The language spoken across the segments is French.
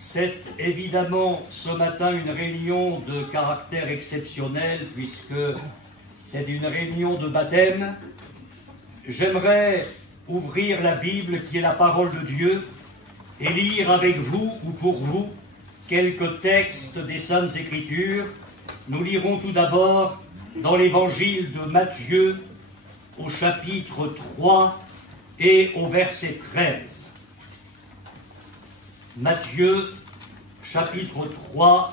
C'est évidemment ce matin une réunion de caractère exceptionnel puisque c'est une réunion de baptême. J'aimerais ouvrir la Bible qui est la parole de Dieu et lire avec vous ou pour vous quelques textes des Saintes Écritures. Nous lirons tout d'abord dans l'évangile de Matthieu au chapitre 3 et au verset 13. Matthieu, chapitre 3,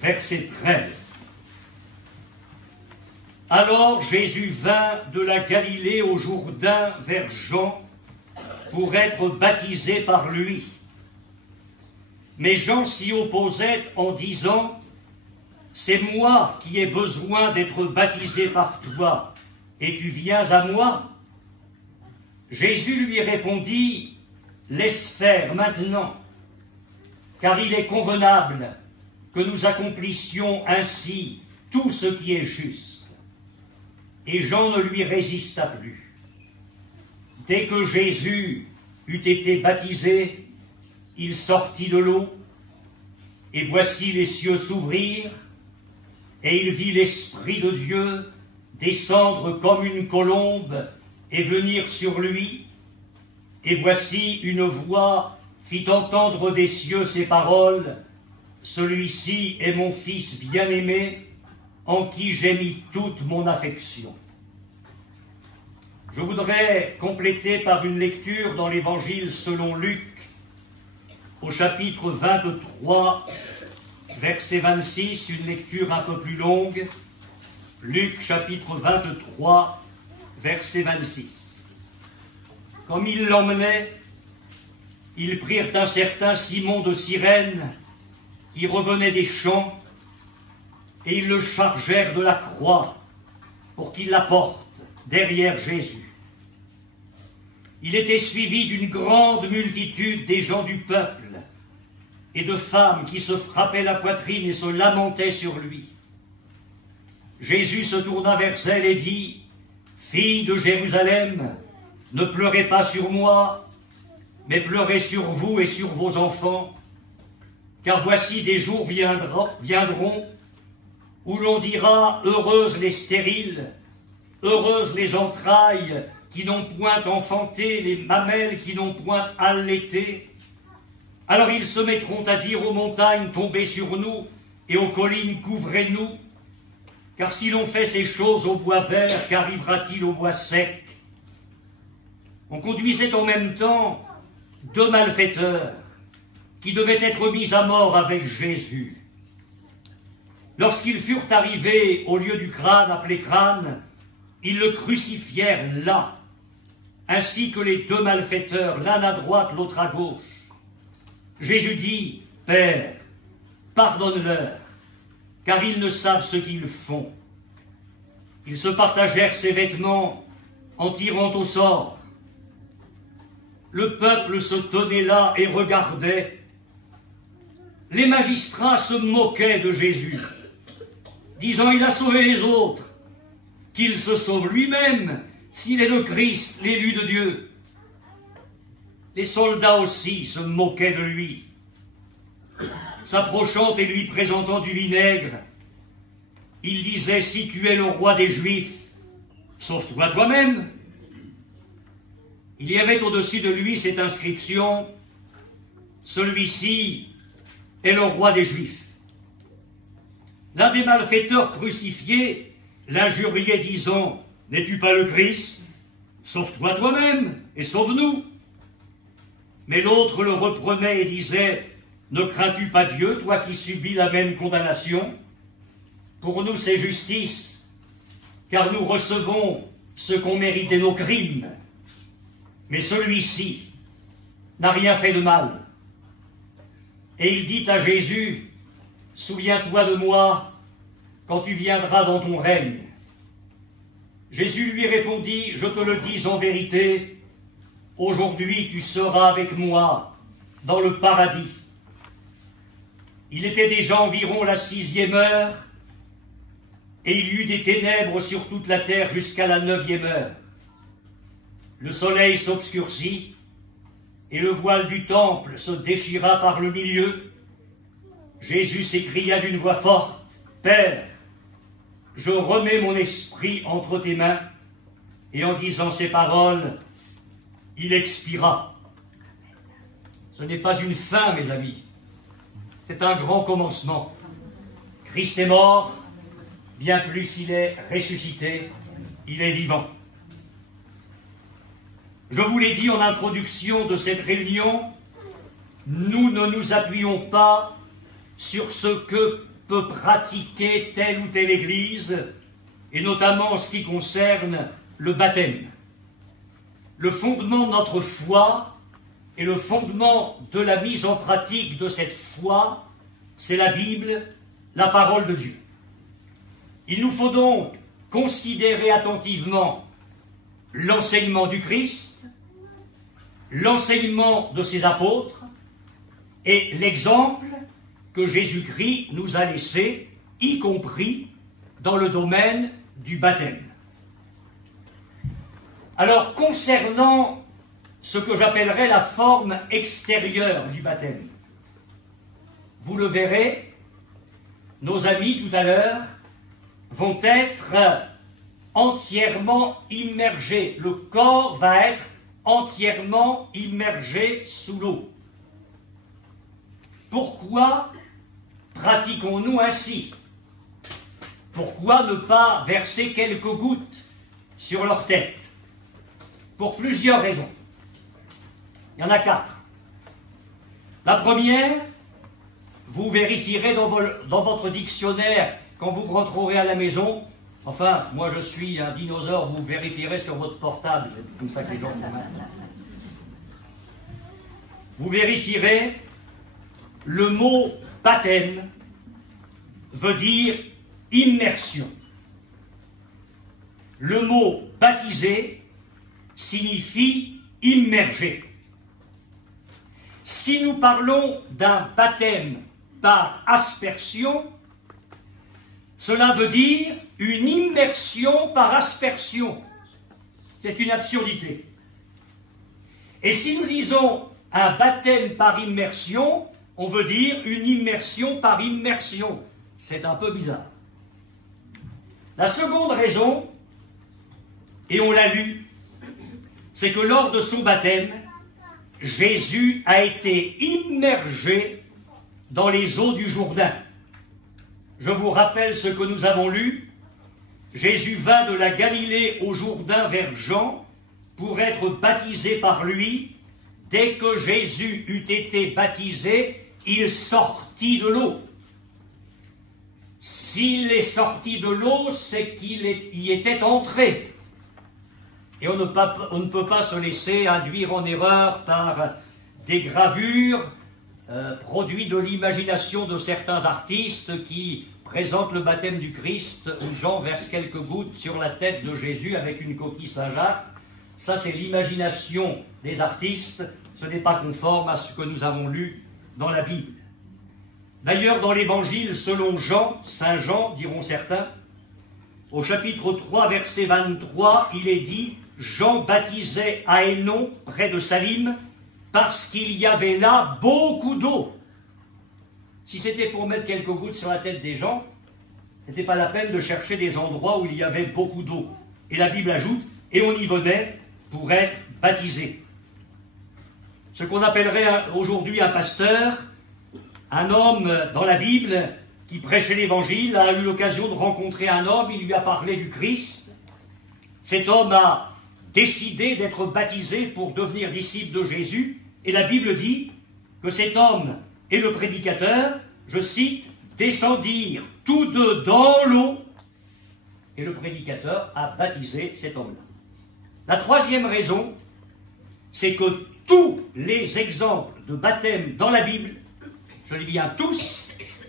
verset 13. Alors Jésus vint de la Galilée au Jourdain vers Jean pour être baptisé par lui. Mais Jean s'y opposait en disant « C'est moi qui ai besoin d'être baptisé par toi, et tu viens à moi ?» Jésus lui répondit « Laisse faire maintenant, car il est convenable que nous accomplissions ainsi tout ce qui est juste. » Et Jean ne lui résista plus. Dès que Jésus eut été baptisé, il sortit de l'eau, et voici les cieux s'ouvrirent, et il vit l'Esprit de Dieu descendre comme une colombe et venir sur lui. Et voici une voix fit entendre des cieux ces paroles, « Celui-ci est mon Fils bien-aimé, en qui j'ai mis toute mon affection. » Je voudrais compléter par une lecture dans l'Évangile selon Luc, au chapitre 23, verset 26, une lecture un peu plus longue. Luc, chapitre 23, verset 26. Comme ils l'emmenaient, ils prirent un certain Simon de Cyrène, qui revenait des champs, et ils le chargèrent de la croix pour qu'il la porte derrière Jésus. Il était suivi d'une grande multitude des gens du peuple et de femmes qui se frappaient la poitrine et se lamentaient sur lui. Jésus se tourna vers elles et dit « Filles de Jérusalem, ne pleurez pas sur moi, mais pleurez sur vous et sur vos enfants, car voici des jours viendront où l'on dira « Heureuses les stériles, heureuses les entrailles qui n'ont point enfanté, les mamelles qui n'ont point allaité. » Alors ils se mettront à dire aux montagnes « Tombez sur nous » et aux collines « Couvrez-nous ». Car si l'on fait ces choses au bois vert, qu'arrivera-t-il au bois sec? On conduisait en même temps deux malfaiteurs qui devaient être mis à mort avec Jésus. Lorsqu'ils furent arrivés au lieu du crâne appelé crâne, ils le crucifièrent là, ainsi que les deux malfaiteurs, l'un à droite, l'autre à gauche. Jésus dit, « Père, pardonne-leur, car ils ne savent ce qu'ils font. » Ils se partagèrent ses vêtements en tirant au sort. Le peuple se tenait là et regardait. Les magistrats se moquaient de Jésus, disant « Il a sauvé les autres, qu'il se sauve lui-même, s'il est le Christ, l'élu de Dieu. » Les soldats aussi se moquaient de lui. S'approchant et lui présentant du vinaigre, il disait « Si tu es le roi des Juifs, sauve-toi toi-même. » Il y avait au-dessus de lui cette inscription « Celui-ci est le roi des Juifs. » L'un des malfaiteurs crucifiés l'injuriait disant « N'es-tu pas le Christ? Sauve-toi toi-même et sauve-nous. » Mais l'autre le reprenait et disait « Ne crains-tu pas Dieu, toi qui subis la même condamnation? Pour nous c'est justice, car nous recevons ce qu'ont mérité nos crimes. Mais celui-ci n'a rien fait de mal. » Et il dit à Jésus, « Souviens-toi de moi quand tu viendras dans ton règne. » Jésus lui répondit, « Je te le dis en vérité, aujourd'hui tu seras avec moi dans le paradis. » Il était déjà environ la 6e heure, et il y eut des ténèbres sur toute la terre jusqu'à la 9e heure. Le soleil s'obscurcit, et le voile du temple se déchira par le milieu, Jésus s'écria d'une voix forte, « Père, je remets mon esprit entre tes mains. » Et en disant ces paroles, il expira. Ce n'est pas une fin, mes amis. C'est un grand commencement. Christ est mort, bien plus il est ressuscité, il est vivant. Je vous l'ai dit en introduction de cette réunion, nous ne nous appuyons pas sur ce que peut pratiquer telle ou telle Église, et notamment en ce qui concerne le baptême. Le fondement de notre foi et le fondement de la mise en pratique de cette foi, c'est la Bible, la parole de Dieu. Il nous faut donc considérer attentivement l'enseignement du Christ, l'enseignement de ses apôtres et l'exemple que Jésus-Christ nous a laissé, y compris dans le domaine du baptême. Alors, concernant ce que j'appellerais la forme extérieure du baptême, vous le verrez, nos amis tout à l'heure vont être entièrement immergés. Le corps va être entièrement immergé sous l'eau. Pourquoi pratiquons-nous ainsi? Pourquoi ne pas verser quelques gouttes sur leur tête? Pour plusieurs raisons. Il y en a 4. La première, vous vérifierez dans votre dictionnaire quand vous rentrerez à la maison. Enfin, moi je suis un dinosaure, vous vérifierez sur votre portable, c'est comme ça que les gens font maintenant. Vous vérifierez, le mot baptême veut dire immersion. Le mot baptiser signifie immerger. Si nous parlons d'un baptême par aspersion, cela veut dire une immersion par aspersion. C'est une absurdité. Et si nous disons un baptême par immersion, on veut dire une immersion par immersion. C'est un peu bizarre. La seconde raison, et on l'a lu, c'est que lors de son baptême, Jésus a été immergé dans les eaux du Jourdain. Je vous rappelle ce que nous avons lu. Jésus va de la Galilée au Jourdain vers Jean pour être baptisé par lui. Dès que Jésus eut été baptisé, il sortit de l'eau. S'il est sorti de l'eau, c'est qu'il y était entré. Et on ne peut pas se laisser induire en erreur par des gravures produits de l'imagination de certains artistes qui présentent le baptême du Christ où Jean verse quelques gouttes sur la tête de Jésus avec une coquille Saint-Jacques. Ça, c'est l'imagination des artistes. Ce n'est pas conforme à ce que nous avons lu dans la Bible. D'ailleurs, dans l'Évangile selon Jean, Saint Jean, diront certains, au chapitre 3, verset 23, il est dit « Jean baptisait à Hénon, près de Salim, parce qu'il y avait là beaucoup d'eau. » Si c'était pour mettre quelques gouttes sur la tête des gens, ce n'était pas la peine de chercher des endroits où il y avait beaucoup d'eau. Et la Bible ajoute « Et on y venait pour être baptisé ». Ce qu'on appellerait aujourd'hui un pasteur, un homme dans la Bible qui prêchait l'Évangile, a eu l'occasion de rencontrer un homme, il lui a parlé du Christ. Cet homme a décidé d'être baptisé pour devenir disciple de Jésus, et la Bible dit que cet homme et le prédicateur, je cite, descendirent tous deux dans l'eau, et le prédicateur a baptisé cet homme-là. La troisième raison, c'est que tous les exemples de baptême dans la Bible, je dis bien tous,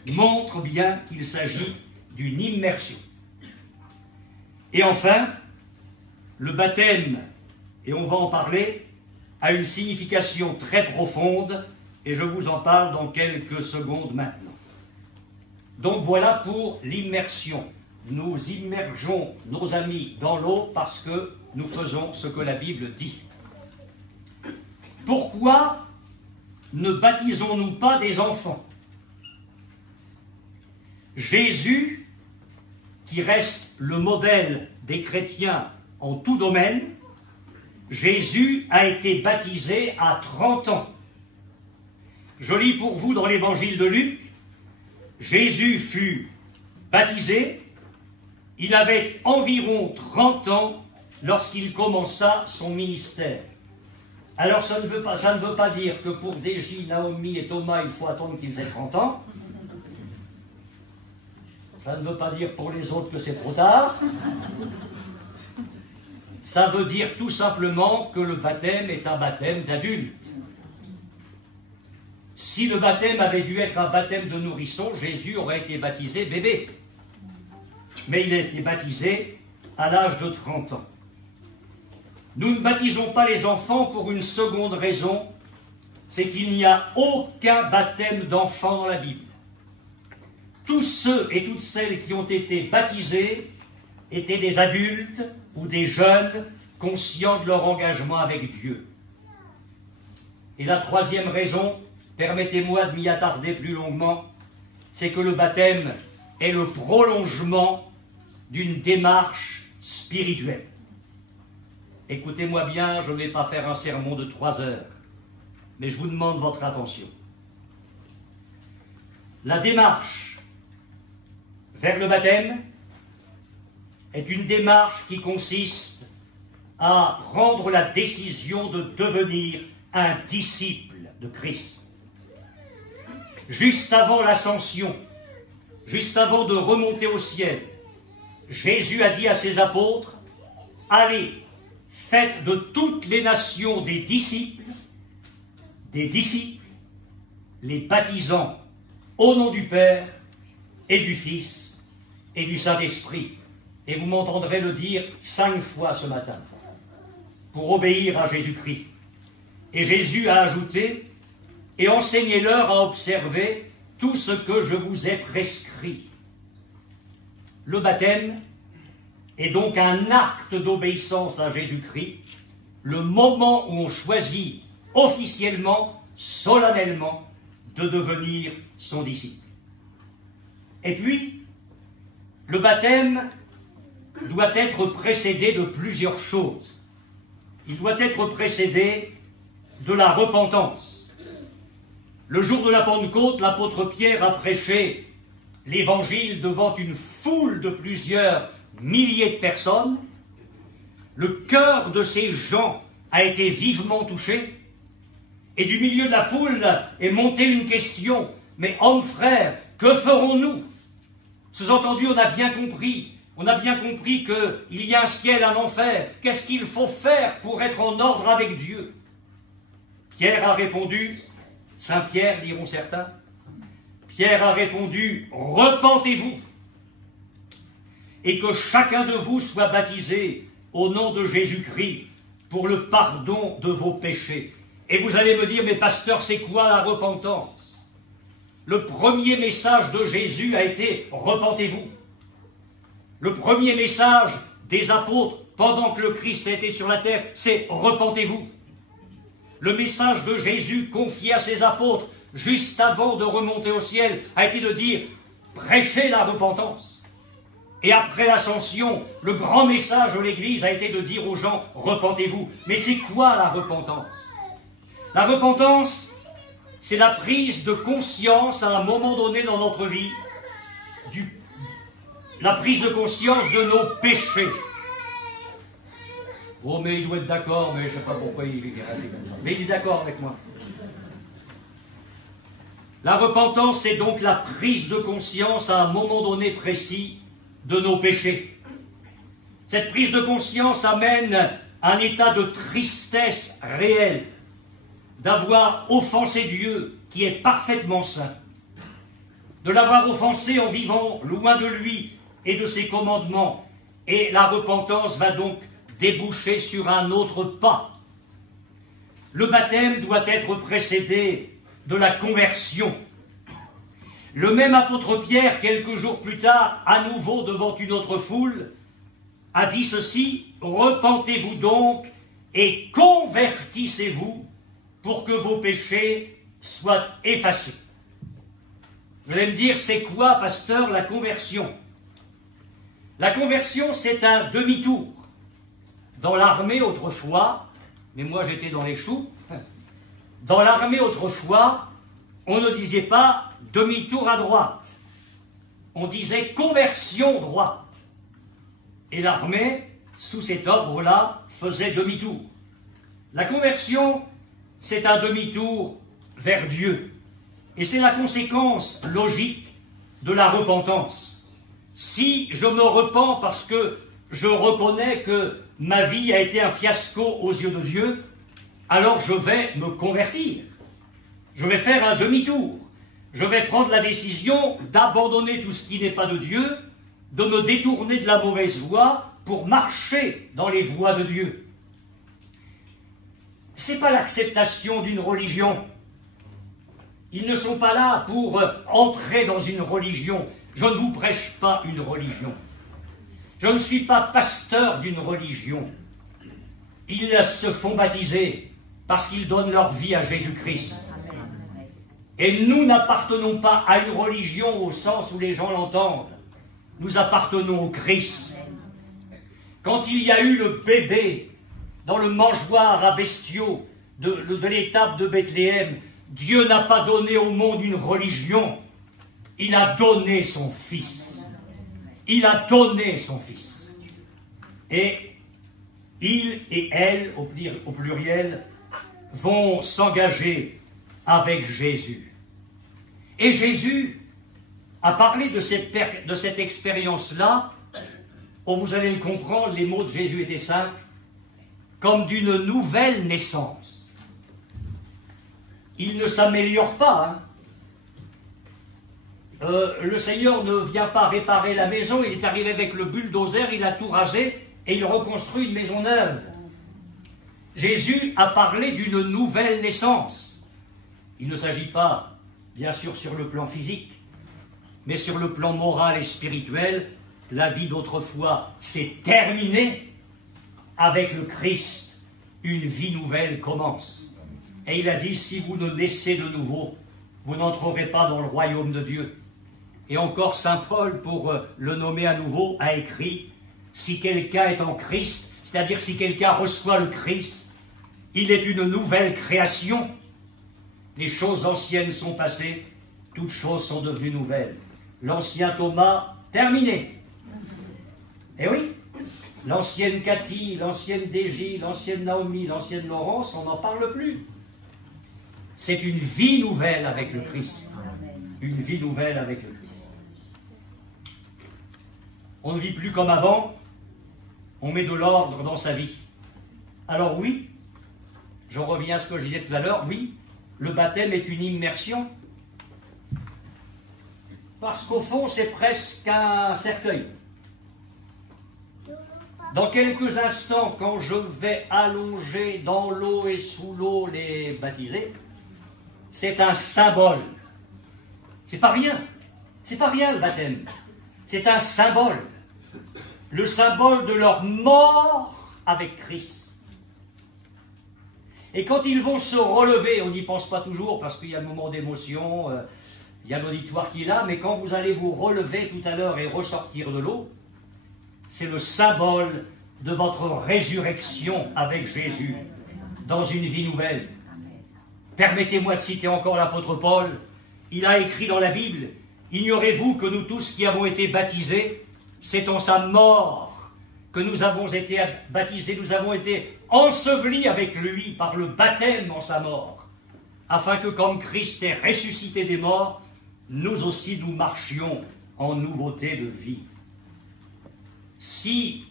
montrent bien qu'il s'agit d'une immersion. Et enfin, le baptême, et on va en parler, a une signification très profonde, et je vous en parle dans quelques secondes maintenant. Donc voilà pour l'immersion. Nous immergeons nos amis dans l'eau parce que nous faisons ce que la Bible dit. Pourquoi ne baptisons-nous pas des enfants? Jésus, qui reste le modèle des chrétiens en tout domaine, Jésus a été baptisé à 30 ans. Je lis pour vous dans l'évangile de Luc, Jésus fut baptisé, il avait environ 30 ans lorsqu'il commença son ministère. Alors ça ne veut pas dire que pour Déji, Naomi et Thomas, il faut attendre qu'ils aient 30 ans. Ça ne veut pas dire pour les autres que c'est trop tard. Ça veut dire tout simplement que le baptême est un baptême d'adulte. Si le baptême avait dû être un baptême de nourrisson, Jésus aurait été baptisé bébé. Mais il a été baptisé à l'âge de 30 ans. Nous ne baptisons pas les enfants pour une seconde raison, c'est qu'il n'y a aucun baptême d'enfant dans la Bible. Tous ceux et toutes celles qui ont été baptisés étaient des adultes ou des jeunes conscients de leur engagement avec Dieu. Et la troisième raison, permettez-moi de m'y attarder plus longuement, c'est que le baptême est le prolongement d'une démarche spirituelle. Écoutez-moi bien, je ne vais pas faire un sermon de 3 heures, mais je vous demande votre attention. La démarche vers le baptême est une démarche qui consiste à prendre la décision de devenir un disciple de Christ. Juste avant l'ascension, juste avant de remonter au ciel, Jésus a dit à ses apôtres, « Allez, faites de toutes les nations des disciples, les baptisant au nom du Père et du Fils et du Saint-Esprit. » Et vous m'entendrez le dire 5 fois ce matin, pour obéir à Jésus-Christ. Et Jésus a ajouté, « Et enseignez-leur à observer tout ce que je vous ai prescrit. » Le baptême est donc un acte d'obéissance à Jésus-Christ, le moment où on choisit officiellement, solennellement, de devenir son disciple. Et puis, le baptême doit être précédé de plusieurs choses. Il doit être précédé de la repentance. Le jour de la Pentecôte, l'apôtre Pierre a prêché l'évangile devant une foule de plusieurs milliers de personnes. Le cœur de ces gens a été vivement touché, et du milieu de la foule est montée une question, mais hommes frères, que ferons-nous? Sous-entendu, on a bien compris qu'il y a un ciel, un enfer. Qu'est-ce qu'il faut faire pour être en ordre avec Dieu? Pierre a répondu, Saint Pierre diront certains, Pierre a répondu, repentez-vous, et que chacun de vous soit baptisé au nom de Jésus-Christ pour le pardon de vos péchés. Et vous allez me dire, mais pasteur, c'est quoi la repentance? Le premier message de Jésus a été, repentez-vous. Le premier message des apôtres pendant que le Christ était sur la terre, c'est repentez-vous. Le message de Jésus confié à ses apôtres juste avant de remonter au ciel a été de dire prêchez la repentance. Et après l'ascension, le grand message de l'Église a été de dire aux gens repentez-vous. Mais c'est quoi la repentance? La repentance, c'est la prise de conscience à un moment donné dans notre vie, la prise de conscience de nos péchés. Oh, mais il doit être d'accord, mais je ne sais pas pourquoi il est comme ça. Mais il est d'accord avec moi. La repentance, c'est donc la prise de conscience à un moment donné précis de nos péchés. Cette prise de conscience amène un état de tristesse réelle, d'avoir offensé Dieu, qui est parfaitement saint, de l'avoir offensé en vivant loin de lui et de ses commandements. Et la repentance va donc déboucher sur un autre pas. Le baptême doit être précédé de la conversion. Le même apôtre Pierre, quelques jours plus tard, à nouveau devant une autre foule, a dit ceci, « Repentez-vous donc et convertissez-vous pour que vos péchés soient effacés. Vous allez me dire, c'est quoi, pasteur, la conversion? La conversion, c'est un demi-tour. Dans l'armée autrefois, mais moi j'étais dans les choux, dans l'armée autrefois, on ne disait pas demi-tour à droite, on disait conversion droite. Et l'armée, sous cet ordre-là, faisait demi-tour. La conversion, c'est un demi-tour vers Dieu. Et c'est la conséquence logique de la repentance. Si je me repens parce que je reconnais que ma vie a été un fiasco aux yeux de Dieu, alors je vais me convertir. Je vais faire un demi-tour. Je vais prendre la décision d'abandonner tout ce qui n'est pas de Dieu, de me détourner de la mauvaise voie pour marcher dans les voies de Dieu. Ce n'est pas l'acceptation d'une religion. Ils ne sont pas là pour entrer dans une religion. Je ne vous prêche pas une religion. Je ne suis pas pasteur d'une religion. Ils se font baptiser parce qu'ils donnent leur vie à Jésus-Christ. Et nous n'appartenons pas à une religion au sens où les gens l'entendent. Nous appartenons au Christ. Quand il y a eu le bébé dans le mangeoire à bestiaux de l'étape de Bethléem, Dieu n'a pas donné au monde une religion. Il a donné son Fils. Il a donné son Fils. Et il et elle, au pluriel, vont s'engager avec Jésus. Et Jésus a parlé de cette expérience-là. Oh, vous allez le comprendre, les mots de Jésus étaient simples, comme d'une nouvelle naissance. Il ne s'améliore pas. Le Seigneur ne vient pas réparer la maison, il est arrivé avec le bulldozer, il a tout rasé et il reconstruit une maison neuve. Jésus a parlé d'une nouvelle naissance. Il ne s'agit pas, bien sûr, sur le plan physique, mais sur le plan moral et spirituel. La vie d'autrefois s'est terminée. Avec le Christ, une vie nouvelle commence. Et il a dit, si vous ne naissez de nouveau, vous n'entrerez pas dans le royaume de Dieu. Et encore Saint Paul, pour le nommer à nouveau, a écrit, si quelqu'un est en Christ, c'est-à-dire si quelqu'un reçoit le Christ, il est une nouvelle création. Les choses anciennes sont passées, toutes choses sont devenues nouvelles. L'ancien Thomas, terminé. Eh oui, l'ancienne Cathy, l'ancienne Déji, l'ancienne Naomi, l'ancienne Laurence, on n'en parle plus. C'est une vie nouvelle avec le Christ. Une vie nouvelle avec le Christ. On ne vit plus comme avant, on met de l'ordre dans sa vie. Alors oui, j'en reviens à ce que je disais tout à l'heure, oui, le baptême est une immersion. Parce qu'au fond, c'est presque un cercueil. Dans quelques instants, quand je vais allonger dans l'eau et sous l'eau les baptisés, c'est un symbole. C'est pas rien. C'est pas rien le baptême. C'est un symbole. Le symbole de leur mort avec Christ. Et quand ils vont se relever, on n'y pense pas toujours parce qu'il y a le moment d'émotion, il y a l'auditoire qui est là, mais quand vous allez vous relever tout à l'heure et ressortir de l'eau, c'est le symbole de votre résurrection avec Jésus dans une vie nouvelle. Permettez-moi de citer encore l'apôtre Paul. Il a écrit dans la Bible, « Ignorez-vous que nous tous qui avons été baptisés, c'est en sa mort que nous avons été baptisés, nous avons été ensevelis avec lui par le baptême en sa mort, afin que comme Christ est ressuscité des morts, nous aussi nous marchions en nouveauté de vie. » Si,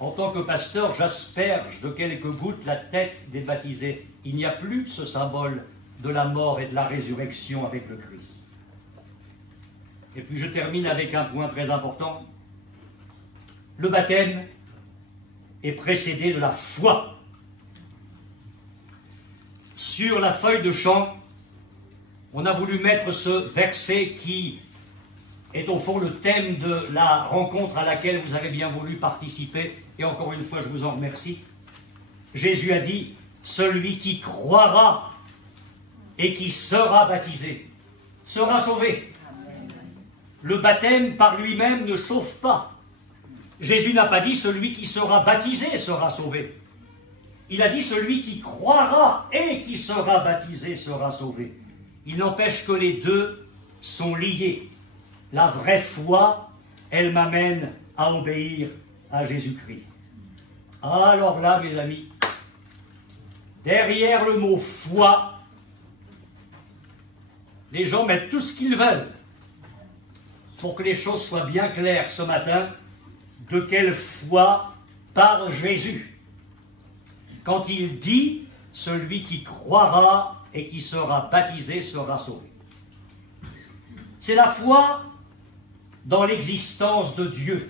en tant que pasteur, j'asperge de quelques gouttes la tête des baptisés, il n'y a plus ce symbole de la mort et de la résurrection avec le Christ. Et puis je termine avec un point très important. Le baptême est précédé de la foi. Sur la feuille de chant, on a voulu mettre ce verset qui est au fond le thème de la rencontre à laquelle vous avez bien voulu participer. Et encore une fois, je vous en remercie. Jésus a dit, celui qui croira et qui sera baptisé sera sauvé. Le baptême par lui-même ne sauve pas. Jésus n'a pas dit celui qui sera baptisé sera sauvé. Il a dit celui qui croira et qui sera baptisé sera sauvé. Il n'empêche que les deux sont liés. La vraie foi, elle m'amène à obéir à Jésus-Christ. Alors là, mes amis, derrière le mot foi, les gens mettent tout ce qu'ils veulent. Pour que les choses soient bien claires ce matin, de quelle foi parle Jésus? Quand il dit « celui qui croira et qui sera baptisé sera sauvé ». C'est la foi dans l'existence de Dieu.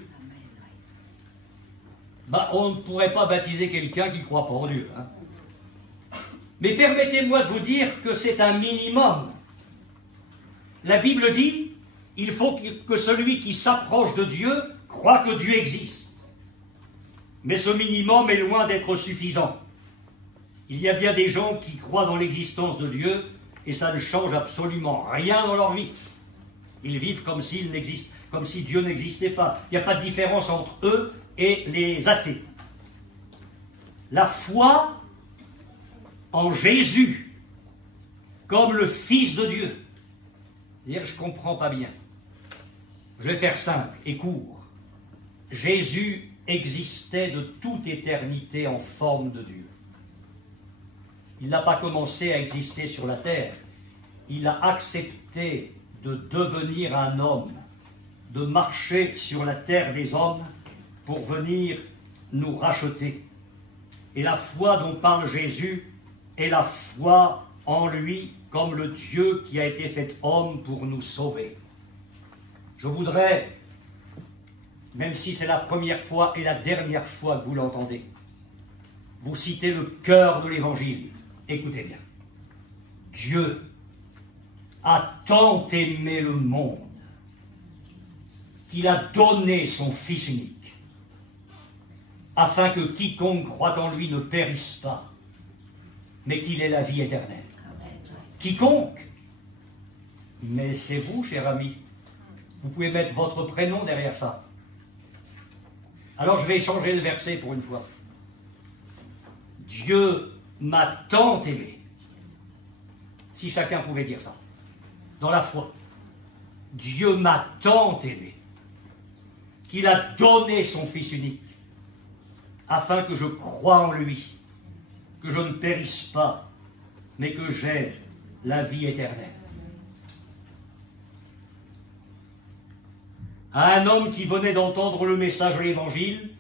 On ne pourrait pas baptiser quelqu'un qui ne croit pas en Dieu. Hein. Mais permettez-moi de vous dire que c'est un minimum. La Bible dit il faut que celui qui s'approche de Dieu croit que Dieu existe. Mais ce minimum est loin d'être suffisant. Il y a bien des gens qui croient dans l'existence de Dieu et ça ne change absolument rien dans leur vie. Ils vivent comme si Dieu n'existait pas. Il n'y a pas de différence entre eux et les athées. La foi en Jésus comme le Fils de Dieu. C'est-à-dire, je ne comprends pas bien. Je vais faire simple et court. Jésus existait de toute éternité en forme de Dieu. Il n'a pas commencé à exister sur la terre. Il a accepté de devenir un homme, de marcher sur la terre des hommes pour venir nous racheter. Et la foi dont parle Jésus est la foi en lui comme le Dieu qui a été fait homme pour nous sauver. Je voudrais, même si c'est la première fois et la dernière fois que vous l'entendez, vous citer le cœur de l'Évangile. Écoutez bien. Dieu a tant aimé le monde qu'il a donné son Fils unique, afin que quiconque croit en lui ne périsse pas, mais qu'il ait la vie éternelle. Quiconque. Mais c'est vous, cher ami. Vous pouvez mettre votre prénom derrière ça. Alors je vais changer le verset pour une fois. Dieu m'a tant aimé. Si chacun pouvait dire ça. Dans la foi. Dieu m'a tant aimé qu'il a donné son Fils unique afin que je croie en lui, que je ne périsse pas, mais que j'aie la vie éternelle. À un homme qui venait d'entendre le message de l'Évangile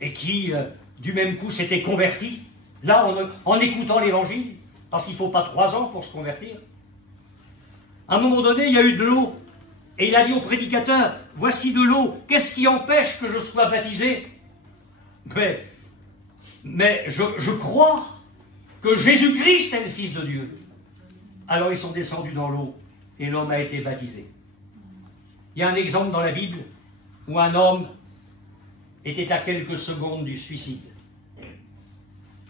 et qui, du même coup, s'était converti, là, en écoutant l'Évangile, parce qu'il ne faut pas 3 ans pour se convertir. À un moment donné, il y a eu de l'eau, et il a dit au prédicateur, « Voici de l'eau, qu'est-ce qui empêche que je sois baptisé ?» Mais je crois que Jésus-Christ est le Fils de Dieu. Alors ils sont descendus dans l'eau, et l'homme a été baptisé. Il y a un exemple dans la Bible où un homme était à quelques secondes du suicide.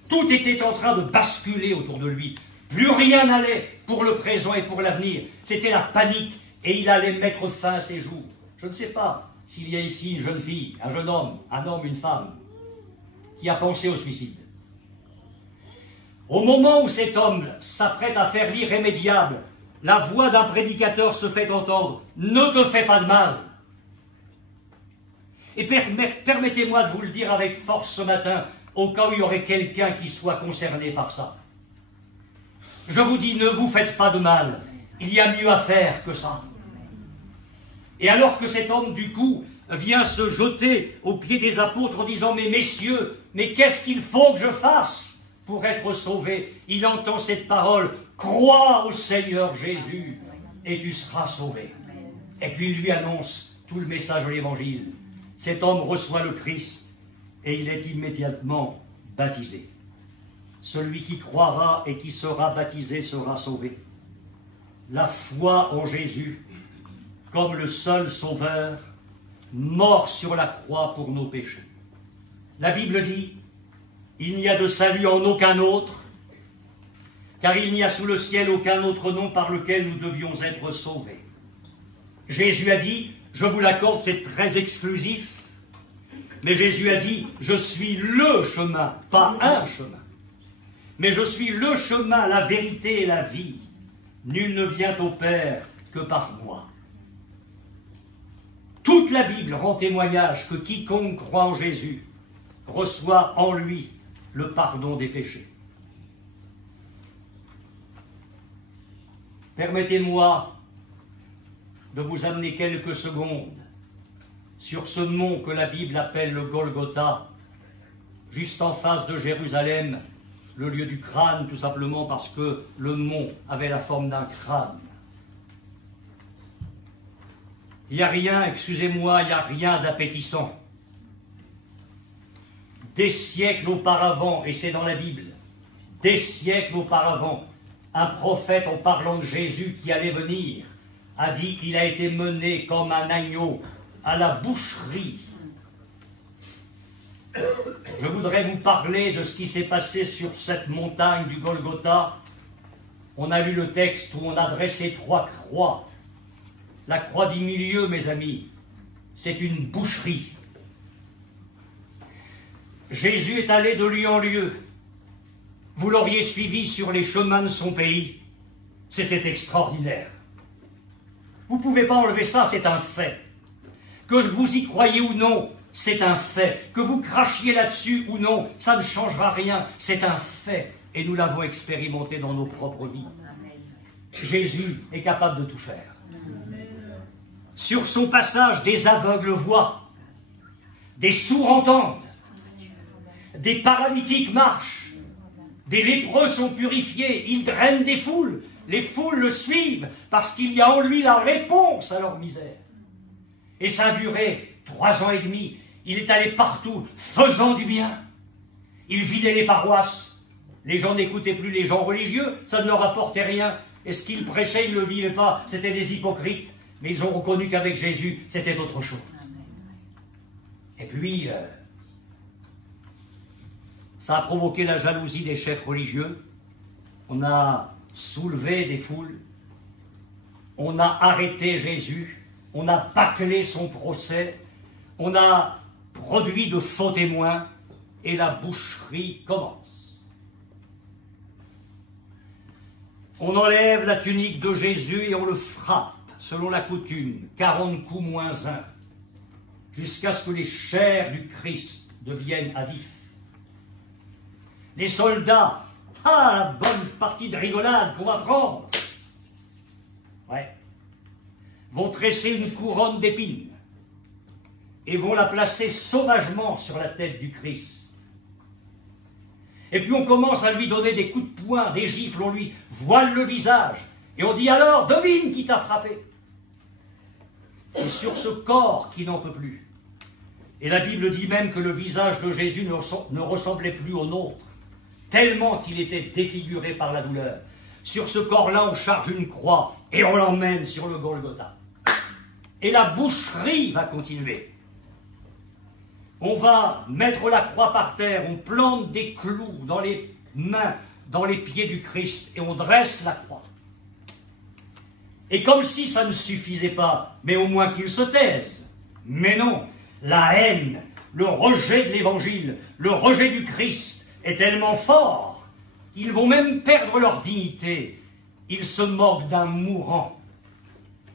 Tout était en train de basculer autour de lui. Plus rien n'allait pour le présent et pour l'avenir. C'était la panique et il allait mettre fin à ses jours. Je ne sais pas s'il y a ici une jeune fille, un jeune homme, une femme, qui a pensé au suicide. Au moment où cet homme s'apprête à faire l'irrémédiable, la voix d'un prédicateur se fait entendre. Ne te fais pas de mal. Et permettez-moi de vous le dire avec force ce matin, au cas où il y aurait quelqu'un qui soit concerné par ça. Je vous dis, ne vous faites pas de mal. Il y a mieux à faire que ça. Et alors que cet homme, du coup, vient se jeter aux pieds des apôtres en disant « Mais messieurs, mais qu'est-ce qu'il faut que je fasse pour être sauvé ?» Il entend cette parole « Crois au Seigneur Jésus et tu seras sauvé. » Et puis il lui annonce tout le message de l'Évangile. Cet homme reçoit le Christ et il est immédiatement baptisé. Celui qui croira et qui sera baptisé sera sauvé. La foi en Jésus comme le seul sauveur, mort sur la croix pour nos péchés. La Bible dit, il n'y a de salut en aucun autre, car il n'y a sous le ciel aucun autre nom par lequel nous devions être sauvés. Jésus a dit, je vous l'accorde, c'est très exclusif, mais Jésus a dit, je suis le chemin, pas un chemin, mais je suis le chemin, la vérité et la vie. Nul ne vient au Père que par moi. Toute la Bible rend témoignage que quiconque croit en Jésus reçoit en lui le pardon des péchés. Permettez-moi de vous amener quelques secondes sur ce mont que la Bible appelle le Golgotha, juste en face de Jérusalem, le lieu du crâne, tout simplement parce que le mont avait la forme d'un crâne. Il n'y a rien, excusez-moi, il n'y a rien d'appétissant. Des siècles auparavant, et c'est dans la Bible, des siècles auparavant, un prophète, en parlant de Jésus qui allait venir, a dit qu'il a été mené comme un agneau à la boucherie. Je voudrais vous parler de ce qui s'est passé sur cette montagne du Golgotha. On a lu le texte où on a dressé 3 croix. La croix du milieu, mes amis, c'est une boucherie. Jésus est allé de lieu en lieu. Vous l'auriez suivi sur les chemins de son pays. C'était extraordinaire. Vous ne pouvez pas enlever ça, c'est un fait. Que vous y croyez ou non, c'est un fait. Que vous crachiez là-dessus ou non, ça ne changera rien. C'est un fait. Et nous l'avons expérimenté dans nos propres vies. Jésus est capable de tout faire. Sur son passage, des aveugles voient, des sourds entendent, des paralytiques marchent, des lépreux sont purifiés, il draine des foules, les foules le suivent parce qu'il y a en lui la réponse à leur misère. Et ça a duré 3 ans et demi, il est allé partout faisant du bien, il vidait les paroisses, les gens n'écoutaient plus les gens religieux, ça ne leur apportait rien, et ce qu'il prêchait, ils ne le vivaient pas, c'était des hypocrites. Mais ils ont reconnu qu'avec Jésus, c'était autre chose. Et puis, ça a provoqué la jalousie des chefs religieux. On a soulevé des foules. On a arrêté Jésus. On a bâclé son procès. On a produit de faux témoins. Et la boucherie commence. On enlève la tunique de Jésus et on le frappe. Selon la coutume, 40 coups moins 1, jusqu'à ce que les chairs du Christ deviennent à vif. Les soldats, la bonne partie de rigolade qu'on va prendre, vont tresser une couronne d'épines et vont la placer sauvagement sur la tête du Christ. Et puis on commence à lui donner des coups de poing, des gifles, on lui voile le visage, et on dit alors, devine qui t'a frappé. Et sur ce corps qui n'en peut plus. Et la Bible dit même que le visage de Jésus ne ressemblait plus au nôtre, tellement qu'il était défiguré par la douleur. Sur ce corps-là, on charge une croix et on l'emmène sur le Golgotha. Et la boucherie va continuer. On va mettre la croix par terre, on plante des clous dans les mains, dans les pieds du Christ, et on dresse la croix. Et comme si ça ne suffisait pas, mais au moins qu'ils se taisent. Mais non, la haine, le rejet de l'Évangile, le rejet du Christ est tellement fort qu'ils vont même perdre leur dignité. Ils se moquent d'un mourant.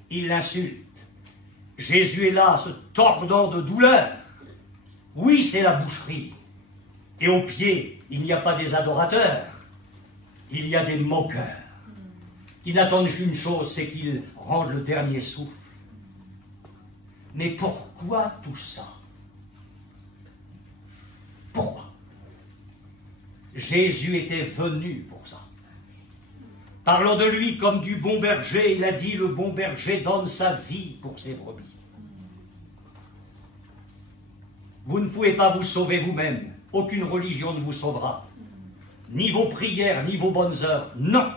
Ils l'insultent. Jésus est là, se tordant de douleur. Oui, c'est la boucherie. Et au pied, il n'y a pas des adorateurs, il y a des moqueurs qui n'attendent qu'une chose, c'est qu'ils rendent le dernier souffle. Mais pourquoi tout ça? Pourquoi? Jésus était venu pour ça. Parlant de lui comme du bon berger, il a dit, le bon berger donne sa vie pour ses brebis. Vous ne pouvez pas vous sauver vous-même. Aucune religion ne vous sauvera. Ni vos prières, ni vos bonnes œuvres. Non.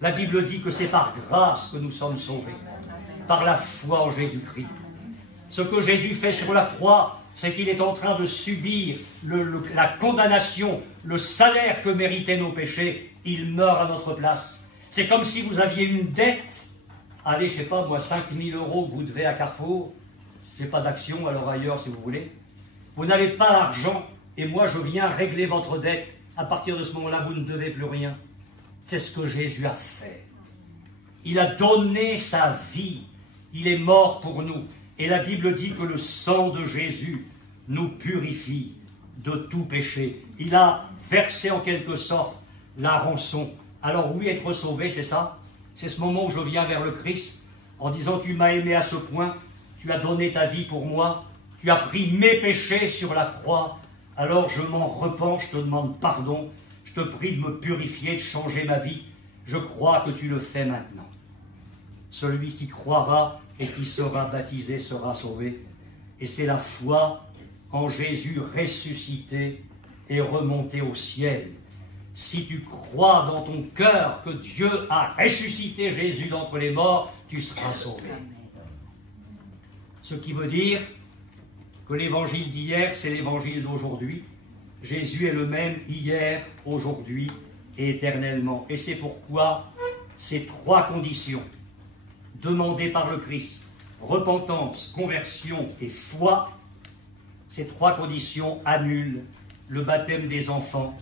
La Bible dit que c'est par grâce que nous sommes sauvés. Par la foi en Jésus-Christ. Ce que Jésus fait sur la croix, c'est qu'il est en train de subir la condamnation, le salaire que méritaient nos péchés. il meurt à notre place. C'est comme si vous aviez une dette, allez, je ne sais pas, moi, 5 000 € que vous devez à Carrefour, je n'ai pas d'action, alors ailleurs si vous voulez. Vous n'avez pas l'argent, et moi je viens régler votre dette. À partir de ce moment-là, vous ne devez plus rien. C'est ce que Jésus a fait. Il a donné sa vie. Il est mort pour nous. Et la Bible dit que le sang de Jésus nous purifie de tout péché. Il a versé en quelque sorte la rançon. Alors oui, être sauvé, c'est ça. C'est ce moment où je viens vers le Christ en disant « Tu m'as aimé à ce point, tu as donné ta vie pour moi, tu as pris mes péchés sur la croix, alors je m'en repens, je te demande pardon, je te prie de me purifier, de changer ma vie. Je crois que tu le fais maintenant. » Celui qui croira et qui sera baptisé sera sauvé. Et c'est la foi en Jésus ressuscité et remonté au ciel. Si tu crois dans ton cœur que Dieu a ressuscité Jésus d'entre les morts, tu seras sauvé. Ce qui veut dire que l'évangile d'hier, c'est l'évangile d'aujourd'hui. Jésus est le même hier, aujourd'hui et éternellement. Et c'est pourquoi ces 3 conditions demandées par le Christ, repentance, conversion et foi, ces 3 conditions annulent le baptême des enfants,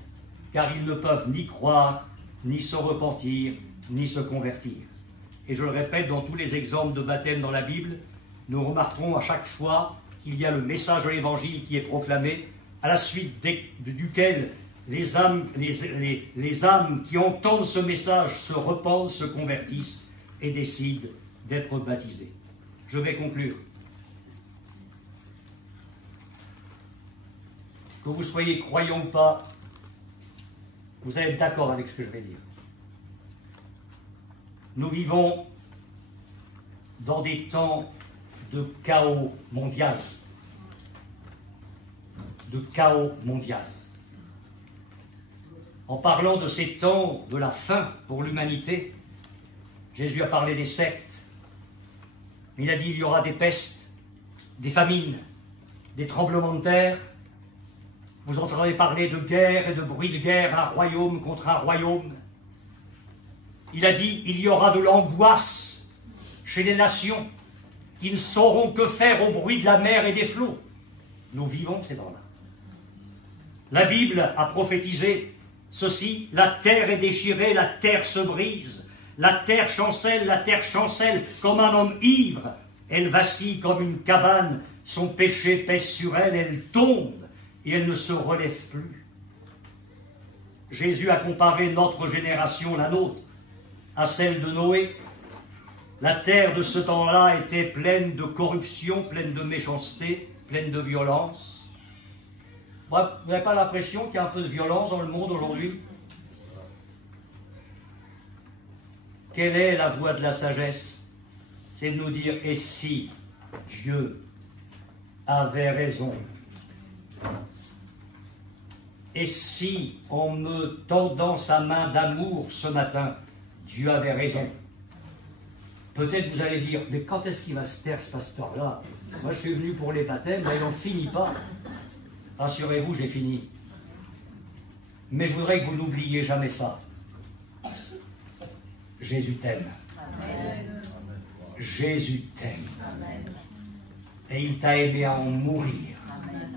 car ils ne peuvent ni croire, ni se repentir, ni se convertir. Et je le répète, dans tous les exemples de baptême dans la Bible, nous remarquerons à chaque fois qu'il y a le message de l'Évangile qui est proclamé, à la suite duquel les âmes qui entendent ce message se repentent, se convertissent et décident d'être baptisés. Je vais conclure. Que vous soyez croyant ou pas, vous allez être d'accord avec ce que je vais dire. Nous vivons dans des temps de chaos mondial. De chaos mondial. En parlant de ces temps de la fin pour l'humanité, Jésus a parlé des sectes. Il a dit qu'il y aura des pestes, des famines, des tremblements de terre. Vous entendrez parler de guerre et de bruit de guerre, un royaume contre un royaume. Il a dit il y aura de l'angoisse chez les nations qui ne sauront que faire au bruit de la mer et des flots. Nous vivons ces temps-là. La Bible a prophétisé ceci, la terre est déchirée, la terre se brise. La terre chancelle comme un homme ivre. Elle vacille comme une cabane, son péché pèse sur elle, elle tombe et elle ne se relève plus. Jésus a comparé notre génération, la nôtre, à celle de Noé. La terre de ce temps-là était pleine de corruption, pleine de méchanceté, pleine de violence. Vous n'avez pas l'impression qu'il y a un peu de violence dans le monde aujourd'hui ? Quelle est la voie de la sagesse? C'est de nous dire, et si Dieu avait raison? Et si, en me tendant sa main d'amour ce matin, Dieu avait raison? Peut-être vous allez dire, mais quand est-ce qu'il va se taire ce pasteur-là? Moi je suis venu pour les baptêmes, mais il n'en finit pas. Rassurez-vous, j'ai fini. Mais je voudrais que vous n'oubliez jamais ça. Jésus t'aime. Amen. Jésus t'aime. Et il t'a aimé à en mourir. Amen.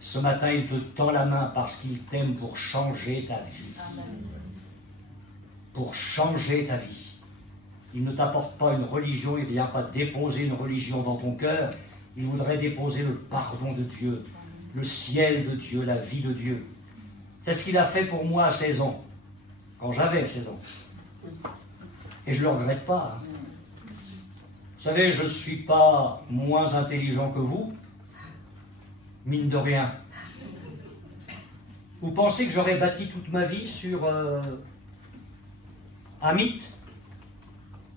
Ce matin, il te tend la main parce qu'il t'aime pour changer ta vie. Amen. Pour changer ta vie. Il ne t'apporte pas une religion, il ne vient pas déposer une religion dans ton cœur. Il voudrait déposer le pardon de Dieu, le ciel de Dieu, la vie de Dieu. C'est ce qu'il a fait pour moi à 16 ans, quand j'avais 16 ans. Et je ne le regrette pas. Vous savez, je ne suis pas moins intelligent que vous, mine de rien. Vous pensez que j'aurais bâti toute ma vie sur un mythe?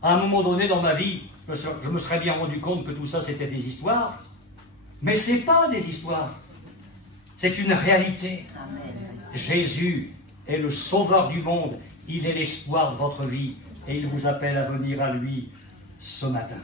À un moment donné dans ma vie, je me serais bien rendu compte que tout ça c'était des histoires. Mais ce n'est pas des histoires. C'est une réalité. Amen. Jésus est le sauveur du monde. Il est l'espoir de votre vie et il vous appelle à venir à lui ce matin.